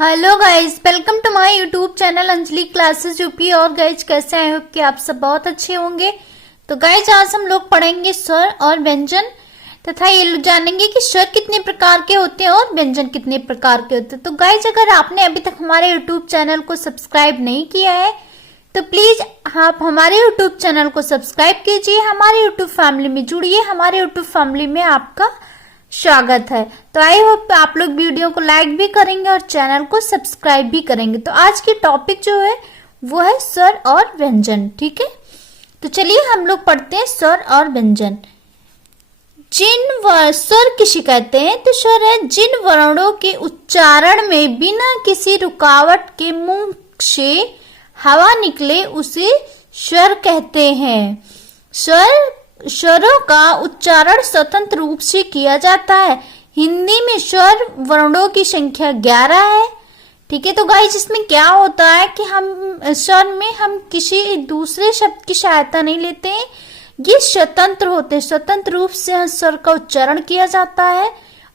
Hello guys, welcome to my YouTube channel Anjali classes UP. और guys कैसे हैं? होप कि आप सब बहुत अच्छे होंगे। तो गाइज आज हम लोग पढ़ेंगे स्वर और व्यंजन तथा ये जानेंगे कि स्वर कितने प्रकार के होते हैं और व्यंजन कितने प्रकार के होते हैं। तो गाइज अगर आपने अभी तक हमारे यूट्यूब चैनल को सब्सक्राइब नहीं किया है तो प्लीज आप हमारे यूट्यूब चैनल को सब्सक्राइब कीजिए, हमारे यूट्यूब फैमिली में जुड़िए। हमारे यूट्यूब फैमिली में आपका स्वागत है। तो आई होप आप लोग वीडियो को लाइक भी करेंगे और चैनल को सब्सक्राइब भी करेंगे। तो आज की टॉपिक जो है वो है स्वर और व्यंजन। ठीक है, तो चलिए हम लोग पढ़ते हैं स्वर और व्यंजन। स्वर किसे कहते हैं? तो स्वर है जिन वर्णों के उच्चारण में बिना किसी रुकावट के मुंह से हवा निकले उसे स्वर कहते हैं। स्वरों का उच्चारण स्वतंत्र रूप से किया जाता है। हिंदी में स्वर वर्णों की संख्या 11 है। ठीक है, तो गाइस इसमें क्या होता है कि हम स्वर में हम किसी दूसरे शब्द की सहायता नहीं लेते हैं, ये स्वतंत्र होते हैं, स्वतंत्र रूप से स्वर का उच्चारण किया जाता है।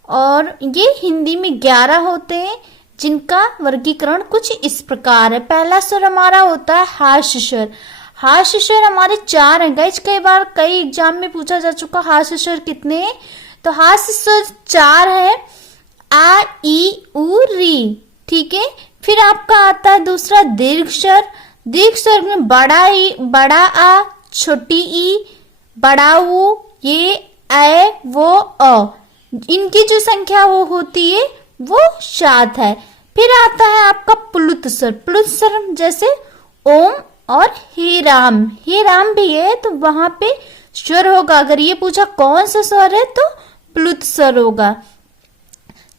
और ये हिंदी में 11 होते हैं जिनका वर्गीकरण कुछ इस प्रकार है। पहला स्वर हमारा होता है हास्य स्वर। हास्य स्वर हमारे 4 हैं गाइस। कई एग्जाम में पूछा जा चुका हास्य स्वर कितने हैं। तो हास्य स्वर 4 है, आ ई उ री। ठीक है, फिर आपका आता है दूसरा दीर्घ स्वर। दीर्घ स्वर में बड़ा आ, छोटी ई, बड़ा ऊ, ये ए वो अ, इनकी जो संख्या वो होती है वो 7 है। फिर आता है आपका प्लुत स्वर। प्लुत स्वर जैसे ओम और हे राम भी है तो वहां पे स्वर होगा। अगर ये पूछा कौन सा स्वर है तो प्लुत स्वर होगा।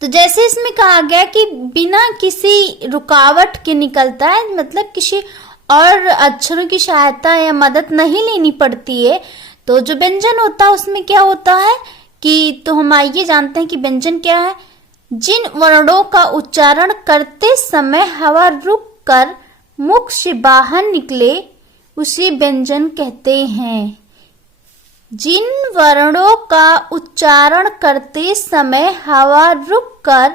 तो जैसे इसमें कहा गया कि बिना किसी रुकावट के निकलता है, मतलब किसी और अक्षरों की सहायता या मदद नहीं लेनी पड़ती है। तो जो व्यंजन होता है उसमें क्या होता है कि तो हम आइए जानते हैं कि व्यंजन क्या है। जिन वर्णों का उच्चारण करते समय हवा रुक कर मुख से बाहर निकले उसे व्यंजन कहते हैं। जिन वर्णों का उच्चारण करते समय हवा रुककर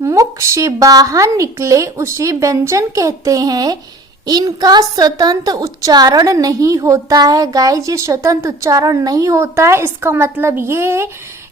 मुख से बाहर निकले उसे व्यंजन कहते हैं। इनका स्वतंत्र उच्चारण नहीं होता है। गाइस ये स्वतंत्र उच्चारण नहीं होता है, इसका मतलब ये है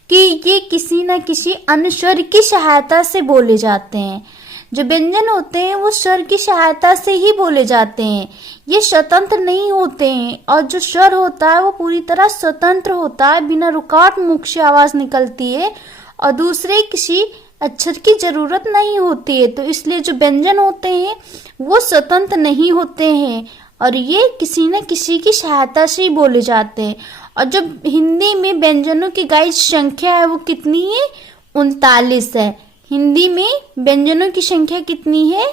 कि ये किसी न किसी अन्य स्वर की सहायता से बोले जाते हैं। जो व्यंजन होते हैं वो स्वर की सहायता से ही बोले जाते हैं, ये स्वतंत्र नहीं होते हैं। और जो स्वर होता है वो पूरी तरह स्वतंत्र होता है, बिना रुकावट मुख से आवाज निकलती है और दूसरे किसी अक्षर की जरूरत नहीं होती है। तो इसलिए जो व्यंजन होते हैं वो स्वतंत्र नहीं होते हैं और ये किसी न किसी की सहायता से ही बोले जाते हैं। और जो हिंदी में व्यंजनों की गाइस संख्या है वो कितनी है? 39 है। हिंदी में व्यंजनों की संख्या कितनी है?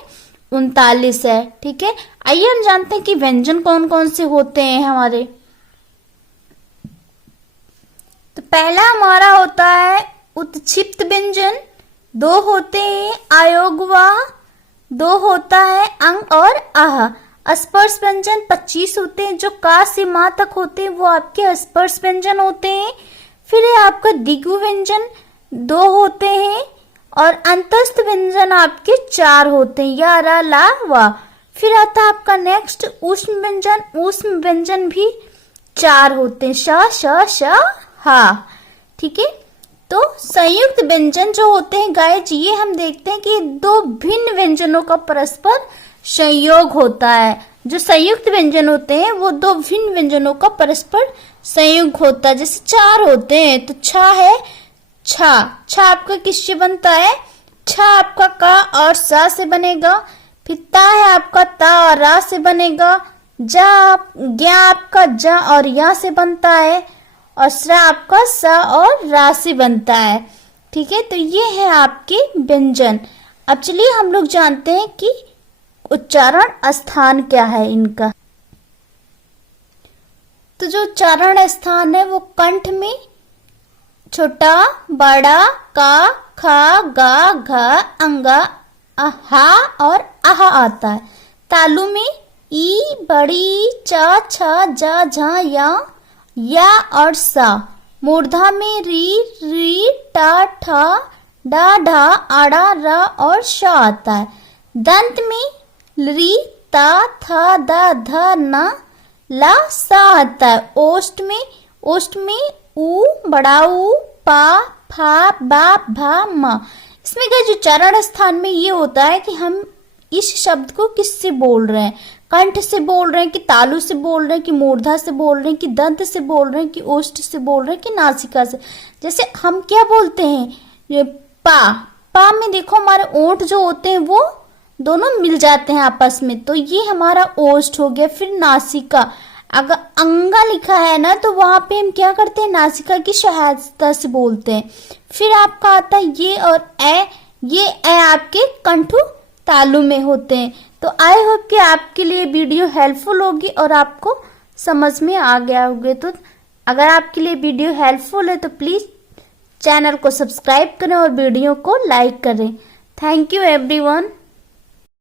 39 है। ठीक है, आइए हम जानते हैं कि व्यंजन कौन कौन से होते हैं हमारे। तो पहला हमारा होता है उत्क्षिप्त व्यंजन। 2 होते हैं आयोगवाह, 2 होता है अंग और आह। स्पर्श व्यंजन 25 होते हैं, जो का से मां तक होते हैं वो आपके स्पर्श व्यंजन होते हैं। फिर है आपका दिगु व्यंजन 2 होते हैं और अंतस्थ व्यंजन आपके 4 होते हैं, या रा ला वा। फिर आता है आपका नेक्स्ट ऊष्म व्यंजन। ऊष्म व्यंजन भी 4 होते हैं, श श श हा। ठीक है, तो संयुक्त व्यंजन जो होते हैं गाइस ये हम देखते हैं कि 2 भिन्न व्यंजनों का परस्पर संयोग होता है। जो संयुक्त व्यंजन होते हैं वो 2 भिन्न व्यंजनों का परस्पर संयोग होता है। जैसे 4 होते हैं तो छ है छा। छा आपका किससे बनता है? छा आपका का और सा से बनेगा। फिर ता है आपका ता और रा से बनेगा। ज्ञा आपका जा और या से बनता है और स्रा आपका सा और रा से बनता है। ठीक है, तो ये है आपके व्यंजन। अब चलिए हम लोग जानते हैं कि उच्चारण स्थान क्या है इनका। तो जो उच्चारण स्थान है वो कंठ में छोटा, बड़ा, का, खा, गा, घा, अंगा, हा और आहा आता है। तालु में ई, बड़ी, चा, छा, जा, झा, या और सा। मूर्धा में री, टा, ठा, डा, ढा, आड़ा, रा और शा आता है। दंत में री ता था दा धा ना ला सा आता है। ओष्ठ में ऊ बड़ा ऊ पा फा बा भा मा। इसमें का जो चरण स्थान में ये होता है कि हम इस शब्द को किससे बोल रहे हैं, कंठ से बोल रहे हैं कि तालु से बोल रहे हैं कि मूर्धा से बोल रहे हैं कि दंत से बोल रहे हैं कि ओष्ठ से बोल रहे हैं कि नासिका से। जैसे हम क्या बोलते हैं, ये पा में देखो हमारे ओंठ जो होते हैं वो दोनों मिल जाते हैं आपस में, तो ये हमारा ओष्ठ हो गया। फिर नासिका, अगर अंगा लिखा है ना तो वहां पे हम क्या करते हैं, नासिका की सहायता से बोलते हैं। फिर आपका आता है ये और ए, ये ए आपके कंठु तालु में होते हैं। तो आई होप कि आपके लिए वीडियो हेल्पफुल होगी और आपको समझ में आ गया होगा। तो अगर आपके लिए वीडियो हेल्पफुल है तो प्लीज चैनल को सब्सक्राइब करें और वीडियो को लाइक करें। Thank you everyone.